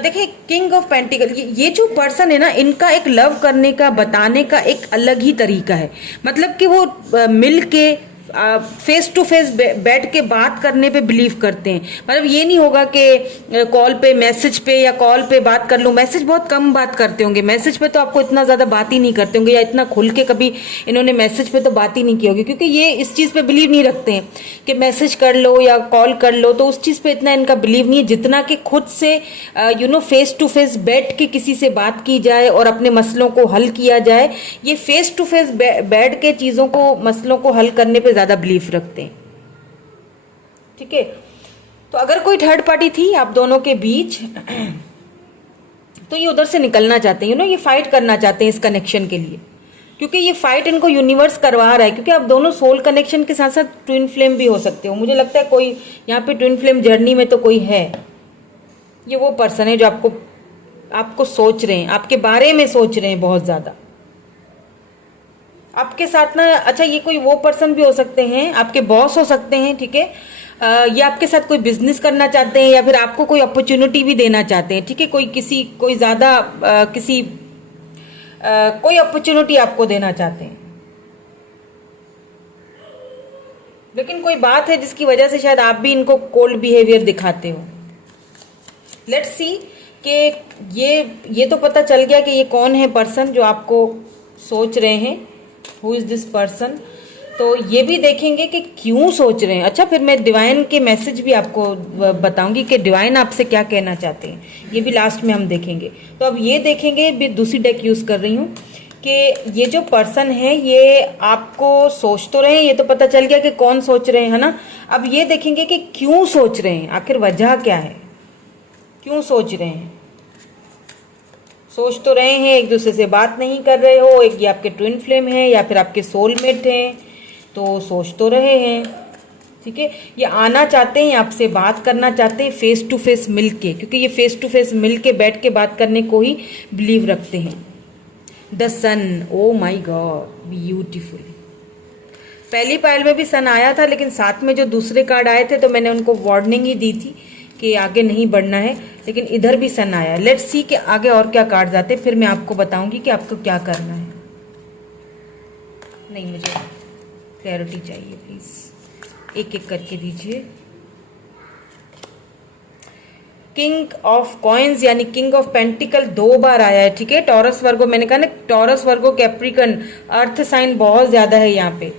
देखिए किंग ऑफ पेंटिकल, ये जो पर्सन है ना, इनका एक लव करने का, बताने का एक अलग ही तरीका है। मतलब कि वो मिल के फेस टू फेस बैठ के बात करने पे बिलीव करते हैं। मतलब ये नहीं होगा कि कॉल पे, मैसेज पे या कॉल पे बात कर लूँ। मैसेज बहुत कम बात करते होंगे, मैसेज पे तो आपको इतना ज़्यादा बात ही नहीं करते होंगे, या इतना खुल के कभी इन्होंने मैसेज पे तो बात ही नहीं की होगी, क्योंकि ये इस चीज़ पे बिलीव नहीं रखते हैं कि मैसेज कर लो या कॉल कर लो, तो उस चीज़ पे इतना इनका बिलीव नहीं है, जितना कि खुद से फेस टू फेस बैठ के किसी से बात की जाए और अपने मसलों को हल किया जाए। ये फेस टू फेस बैठ के चीज़ों को, मसलों को हल करने पर ज़्यादा बिलीफ रखते हैं, ठीक है। तो अगर कोई थर्ड पार्टी थी आप दोनों के बीच, तो ये उधर से निकलना चाहते हैं, ये फाइट करना चाहते हैं इस कनेक्शन के लिए, क्योंकि ये फाइट इनको यूनिवर्स करवा रहा है। क्योंकि आप दोनों सोल कनेक्शन के साथ साथ ट्विन फ्लेम भी हो सकते हो। मुझे लगता है कोई यहाँ पे ट्विन फ्लेम जर्नी में तो कोई है। ये वो पर्सन है जो आपको सोच रहे हैं, आपके बारे में सोच रहे हैं बहुत ज्यादा आपके साथ ना। अच्छा, ये कोई वो पर्सन भी हो सकते हैं, आपके बॉस हो सकते हैं, ठीक है। या आपके साथ कोई बिजनेस करना चाहते हैं, या फिर आपको कोई अपॉर्चुनिटी भी देना चाहते हैं, ठीक है। कोई ज्यादा कोई अपॉर्चुनिटी आपको देना चाहते हैं, लेकिन कोई बात है जिसकी वजह से शायद आप भी इनको कोल्ड बिहेवियर दिखाते हो। लेट्स सी कि ये तो पता चल गया कि ये कौन है पर्सन जो आपको सोच रहे हैं, हु इज दिस पर्सन। तो ये भी देखेंगे कि क्यों सोच रहे हैं। अच्छा, फिर मैं डिवाइन के मैसेज भी आपको बताऊंगी कि डिवाइन आपसे क्या कहना चाहते हैं, ये भी लास्ट में हम देखेंगे। तो अब ये देखेंगे, भी दूसरी डेक यूज कर रही हूँ, कि ये जो पर्सन है ये आपको सोच तो रहे हैं, ये तो पता चल गया कि कौन सोच रहे हैं, है ना। अब ये देखेंगे कि क्यों सोच रहे हैं, आखिर वजह क्या है, क्यों सोच रहे हैं। सोच तो रहे हैं, एक दूसरे से बात नहीं कर रहे हो, एक ये आपके ट्विन फ्लेम है या फिर आपके सोलमेट हैं, तो सोच तो रहे हैं। ठीक है, ये आना चाहते हैं, आपसे बात करना चाहते हैं फेस टू फेस मिलके, क्योंकि ये फेस टू फेस मिलके बैठ के बात करने को ही बिलीव रखते हैं। The sun, oh my god beautiful. पहली पाइल में भी सन आया था, लेकिन साथ में जो दूसरे कार्ड आए थे तो मैंने उनको वार्निंग ही दी थी कि आगे नहीं बढ़ना है, लेकिन इधर भी सन आया। लेट्स सी कि आगे और क्या कार्ड आते, फिर मैं आपको बताऊंगी कि आपको क्या करना है। नहीं, मुझे क्लैरिटी चाहिए, प्लीज एक एक करके दीजिए। किंग ऑफ कॉइन्स यानी किंग ऑफ पेंटिकल 2 बार आया है। ठीक है, टॉरस वर्गो, मैंने कहा ना Taurus Virgo Capricorn earth sign बहुत ज्यादा है यहाँ पे।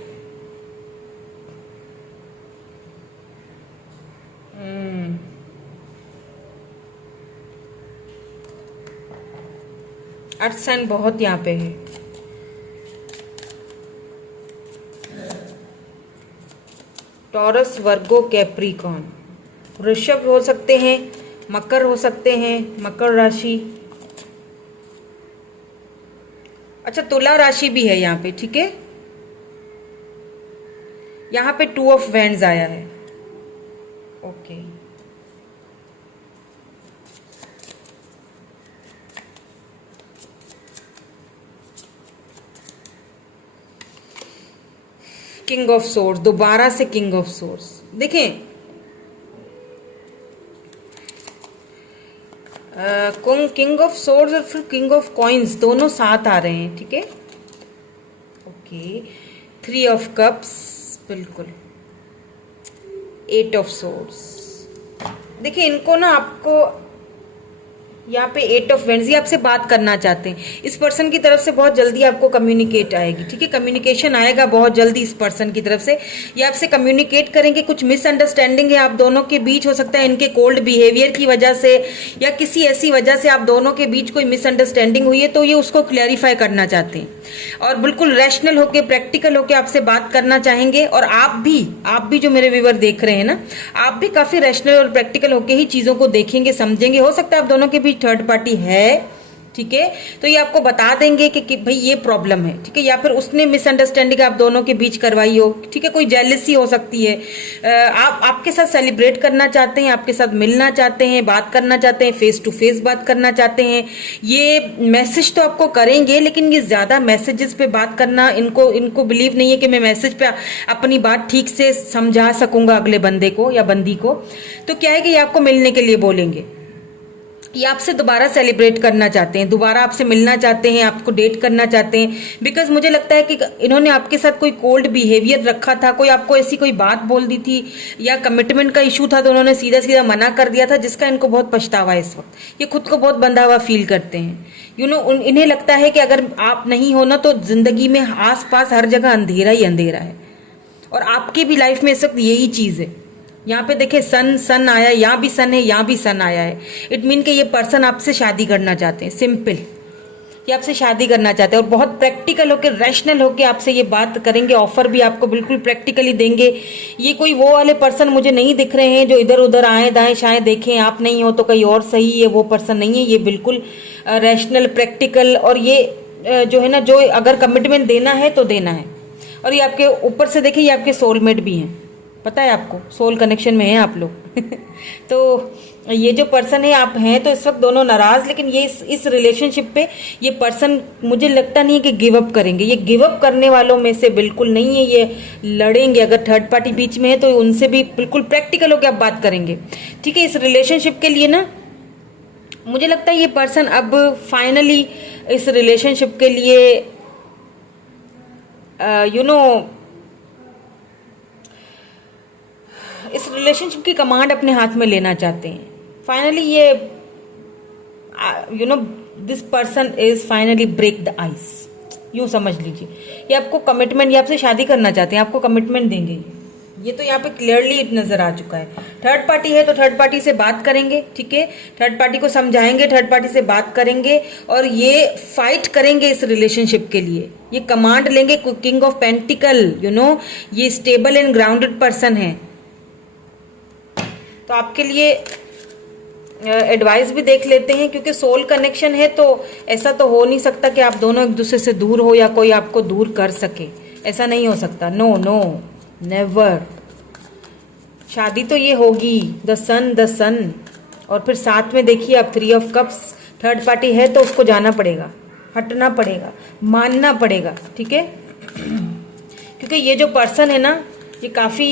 अर्थ साइन बहुत यहाँ पे है। टॉरस वर्गो कैप्रिकॉन, वृषभ हो सकते हैं, मकर हो सकते हैं, मकर राशि, अच्छा तुला राशि भी है यहाँ पे। ठीक है, यहाँ पे 2 ऑफ वैंड्स आया है। ओके, किंग ऑफ सोर्स, दोबारा से किंग ऑफ सोर्स। देखें किंग ऑफ सोर्स और फिर किंग ऑफ कॉइन्स दोनों साथ आ रहे हैं। ठीक है, ओके, 3 ऑफ कप्स, बिल्कुल, 8 ऑफ सोर्स। देखिए इनको ना आपको यहाँ पे 8 ऑफ वेंड्स, ये आपसे बात करना चाहते हैं। इस पर्सन की तरफ से बहुत जल्दी आपको कम्युनिकेट आएगी। ठीक है, कम्युनिकेशन आएगा बहुत जल्दी इस पर्सन की तरफ से, ये आपसे कम्युनिकेट करेंगे। कुछ मिसअंडरस्टैंडिंग है आप दोनों के बीच, हो सकता है इनके कोल्ड बिहेवियर की वजह से या किसी ऐसी वजह से आप दोनों के बीच कोई मिसअंडरस्टैंडिंग हुई है, तो ये उसको क्लैरिफाई करना चाहते हैं और बिल्कुल रैशनल होके, प्रैक्टिकल होके आपसे बात करना चाहेंगे। और आप भी जो मेरे व्यूअर देख रहे हैं ना, आप भी काफी रैशनल और प्रैक्टिकल होके ही चीजों को देखेंगे, समझेंगे। हो सकता है आप दोनों के बीच थर्ड पार्टी है। ठीक है, तो ये आपको बता देंगे कि भाई ये प्रॉब्लम है। ठीक है, या फिर उसने मिसअंडरस्टैंडिंग आप दोनों के बीच करवाई हो। ठीक है, कोई जेलसी हो सकती है। आप आपके साथ सेलिब्रेट करना चाहते हैं, आपके साथ मिलना चाहते हैं, बात करना चाहते हैं, फेस टू फेस बात करना चाहते हैं। ये मैसेज तो आपको करेंगे, लेकिन ये ज्यादा मैसेजेस पे बात करना इनको बिलीव नहीं है कि मैं मैसेज पे अपनी बात ठीक से समझा सकूंगा अगले बंदे को या बंदी को। तो क्या है कि ये आपको मिलने के लिए बोलेंगे, ये आपसे दोबारा सेलिब्रेट करना चाहते हैं, दोबारा आपसे मिलना चाहते हैं, आपको डेट करना चाहते हैं। बिकॉज मुझे लगता है कि इन्होंने आपके साथ कोई कोल्ड बिहेवियर रखा था, कोई आपको ऐसी कोई बात बोल दी थी या कमिटमेंट का इशू था, तो उन्होंने सीधा सीधा मना कर दिया था, जिसका इनको बहुत पछतावा है इस वक्त। ये खुद को बहुत बंधा हुआ फील करते हैं। इन्हें लगता है कि अगर आप नहीं हो ना, तो जिंदगी में आस पास हर जगह अंधेरा ही अंधेरा है। और आपकी भी लाइफ में इस वक्त यही चीज है। यहाँ पे देखे सन आया, यहाँ भी सन है, यहाँ भी सन आया है। इट मीन कि ये पर्सन आपसे शादी करना चाहते हैं, सिंपल। ये आपसे शादी करना चाहते हैं और बहुत प्रैक्टिकल होके, रैशनल होके आपसे ये बात करेंगे। ऑफर भी आपको बिल्कुल प्रैक्टिकली देंगे। ये कोई वो वाले पर्सन मुझे नहीं दिख रहे हैं जो इधर उधर आए दाएं शाएं देखें, आप नहीं हो तो कहीं और सही, ये वो पर्सन नहीं है। ये बिल्कुल रैशनल, प्रैक्टिकल, और ये जो है ना, जो अगर कमिटमेंट देना है तो देना है। और ये आपके ऊपर से देखिए, ये आपके सोलमेट भी हैं, पता है आपको, सोल कनेक्शन में हैं आप लोग। तो ये जो पर्सन है, आप हैं तो इस वक्त दोनों नाराज, लेकिन ये इस रिलेशनशिप पे ये पर्सन मुझे लगता नहीं है कि गिव अप करेंगे। ये गिव अप करने वालों में से बिल्कुल नहीं है। ये लड़ेंगे, अगर थर्ड पार्टी बीच में है तो उनसे भी बिल्कुल प्रैक्टिकल होकर आप बात करेंगे। ठीक है, इस रिलेशनशिप के लिए ना मुझे लगता है ये पर्सन अब फाइनली इस रिलेशनशिप के लिए इस रिलेशनशिप की कमांड अपने हाथ में लेना चाहते हैं। फाइनली ये this person is finally break the ice, यूं समझ लीजिए। ये आपको कमिटमेंट, ये आपसे शादी करना चाहते हैं, आपको कमिटमेंट देंगे। ये तो यहाँ पे क्लियरली नजर आ चुका है। थर्ड पार्टी है तो थर्ड पार्टी से बात करेंगे। ठीक है, थर्ड पार्टी को समझाएंगे, थर्ड पार्टी से बात करेंगे और ये फाइट करेंगे इस रिलेशनशिप के लिए। ये कमांड लेंगे। किंग ऑफ पेंटिकल, ये स्टेबल एंड ग्राउंडेड पर्सन है। तो आपके लिए एडवाइस भी देख लेते हैं, क्योंकि सोल कनेक्शन है तो ऐसा तो हो नहीं सकता कि आप दोनों एक दूसरे से दूर हो या कोई आपको दूर कर सके। ऐसा नहीं हो सकता। No no never. शादी तो ये होगी, द सन। और फिर साथ में देखिए आप 3 ऑफ कप्स, थर्ड पार्टी है तो उसको जाना पड़ेगा, हटना पड़ेगा, मानना पड़ेगा, ठीक है। क्योंकि ये जो पर्सन है ना, ये काफ़ी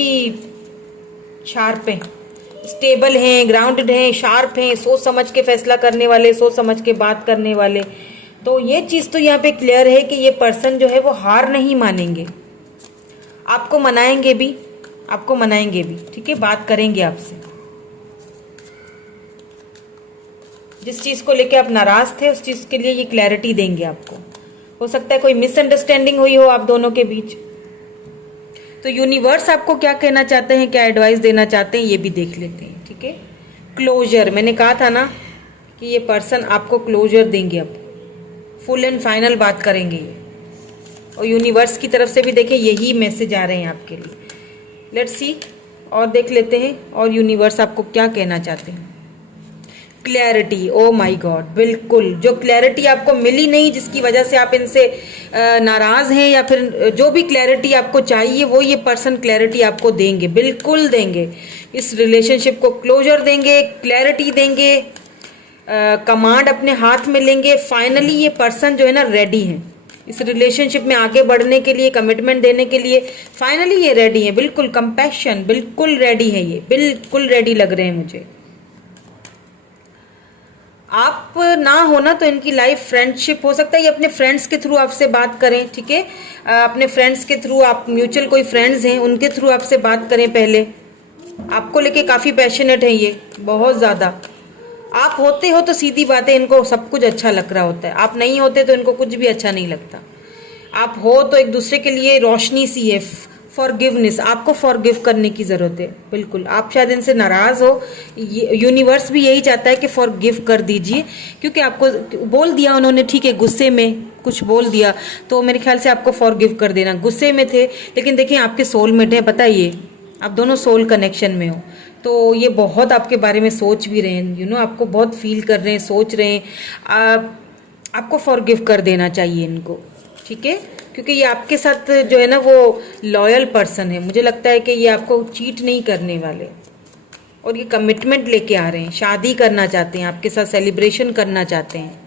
शार्प है, स्टेबल हैं, ग्राउंडेड हैं, शार्प हैं, सोच समझ के फैसला करने वाले, सोच समझ के बात करने वाले। तो ये चीज़ तो यहाँ पे क्लियर है कि ये पर्सन जो है वो हार नहीं मानेंगे, आपको मनाएंगे भी, ठीक है, बात करेंगे आपसे। जिस चीज़ को लेके आप नाराज थे उस चीज़ के लिए ये क्लैरिटी देंगे आपको। हो सकता है कोई मिसअंडरस्टैंडिंग हुई हो आप दोनों के बीच, तो यूनिवर्स आपको क्या कहना चाहते हैं, क्या एडवाइस देना चाहते हैं, ये भी देख लेते हैं, ठीक है। क्लोजर, मैंने कहा था ना कि ये पर्सन आपको क्लोजर देंगे, अब फुल एंड फाइनल बात करेंगे ये। और यूनिवर्स की तरफ से भी देखिए यही मैसेज आ रहे हैं आपके लिए। लेट्स सी, और देख लेते हैं और यूनिवर्स आपको क्या कहना चाहते हैं। क्लैरिटी, ओ माय गॉड, बिल्कुल जो क्लैरिटी आपको मिली नहीं, जिसकी वजह से आप इनसे नाराज हैं, या फिर जो भी क्लैरिटी आपको चाहिए वो ये पर्सन क्लैरिटी आपको देंगे, बिल्कुल देंगे। इस रिलेशनशिप को क्लोजर देंगे, क्लैरिटी देंगे, कमांड अपने हाथ में लेंगे। फाइनली ये पर्सन जो है ना रेडी है इस रिलेशनशिप में आगे बढ़ने के लिए, कमिटमेंट देने के लिए। फाइनली ये रेडी है, बिल्कुल कंपैशन, बिल्कुल रेडी है, ये बिल्कुल रेडी लग रहे हैं मुझे। आप ना हो ना तो इनकी लाइफ फ्रेंडशिप हो सकता है, ये अपने फ्रेंड्स के थ्रू आपसे बात करें, ठीक है। अपने फ्रेंड्स के थ्रू, आप म्यूचुअल कोई फ्रेंड्स हैं उनके थ्रू आपसे बात करें पहले। आपको लेके काफ़ी पैशनेट है ये, बहुत ज़्यादा। आप होते हो तो सीधी बात है इनको सब कुछ अच्छा लग रहा होता है, आप नहीं होते तो इनको कुछ भी अच्छा नहीं लगता। आप हो तो एक दूसरे के लिए रोशनी सी है, फॉरगिवनेस, आपको फॉरगिव करने की ज़रूरत है, बिल्कुल। आप शायद इनसे नाराज़ हो, यूनिवर्स भी यही चाहता है कि फॉरगिव कर दीजिए, क्योंकि आपको बोल दिया उन्होंने, ठीक है, गुस्से में कुछ बोल दिया, तो मेरे ख्याल से आपको फॉरगिव कर देना। गुस्से में थे, लेकिन देखिए आपके सोलमेट है, बताइए आप दोनों सोल कनेक्शन में हो, तो ये बहुत आपके बारे में सोच भी रहे हैं, आपको बहुत फील कर रहे हैं, सोच रहे हैं। आपको फॉरगिव कर देना चाहिए इनको, ठीक है, क्योंकि ये आपके साथ जो है ना वो लॉयल पर्सन है। मुझे लगता है कि ये आपको चीट नहीं करने वाले, और ये कमिटमेंट लेके आ रहे हैं, शादी करना चाहते हैं आपके साथ, सेलिब्रेशन करना चाहते हैं,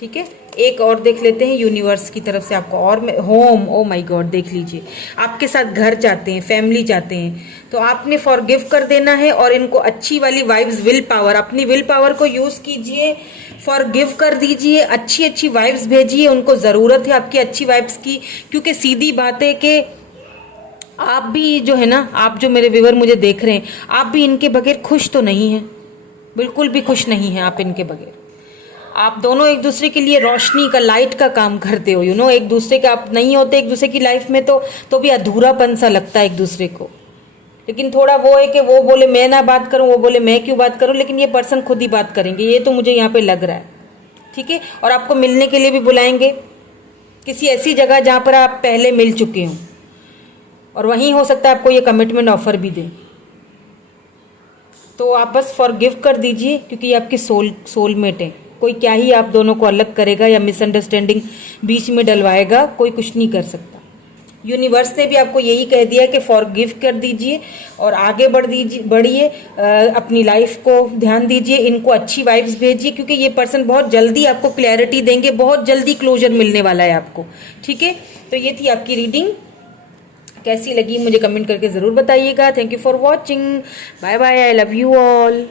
ठीक है। एक और देख लेते हैं यूनिवर्स की तरफ से आपको, और होम, ओ माय गॉड, देख लीजिए आपके साथ घर चाहते हैं, फैमिली चाहते हैं, तो आपने फॉरगिव कर देना है। और इनको अच्छी वाली वाइब्स, विल पावर, अपनी विल पावर को यूज़ कीजिए, फॉरगिव कर दीजिए, अच्छी अच्छी वाइब्स भेजिए, उनको ज़रूरत है आपकी अच्छी वाइब्स की। क्योंकि सीधी बात है कि आप भी जो है ना, आप जो मेरे व्यूअर मुझे देख रहे हैं, आप भी इनके बगैर खुश तो नहीं हैं, बिल्कुल भी खुश नहीं हैं आप इनके बगैर। आप दोनों एक दूसरे के लिए रोशनी का, लाइट का काम करते हो, एक दूसरे के आप नहीं होते एक दूसरे की लाइफ में तो भी अधूरापन सा लगता है एक दूसरे को। लेकिन थोड़ा वो है कि वो बोले मैं ना बात करूं, वो बोले मैं क्यों बात करूं, लेकिन ये पर्सन खुद ही बात करेंगे, ये तो मुझे यहाँ पे लग रहा है, ठीक है। और आपको मिलने के लिए भी बुलाएंगे किसी ऐसी जगह जहाँ पर आप पहले मिल चुके हों, और वहीं हो सकता है आपको ये कमिटमेंट ऑफर भी दें। तो आप बस फॉरगिव कर दीजिए, क्योंकि ये आपकी सोलमेट है। कोई क्या ही आप दोनों को अलग करेगा या मिसअंडरस्टैंडिंग बीच में डलवाएगा, कोई कुछ नहीं कर सकता। यूनिवर्स ने भी आपको यही कह दिया कि फॉरगिव कर दीजिए और आगे बढ़िए, अपनी लाइफ को ध्यान दीजिए, इनको अच्छी वाइब्स भेजिए, क्योंकि ये पर्सन बहुत जल्दी आपको क्लैरिटी देंगे, बहुत जल्दी क्लोजर मिलने वाला है आपको, ठीक है। तो ये थी आपकी रीडिंग, कैसी लगी मुझे कमेंट करके ज़रूर बताइएगा। Thank you for watching, bye bye, I love you all.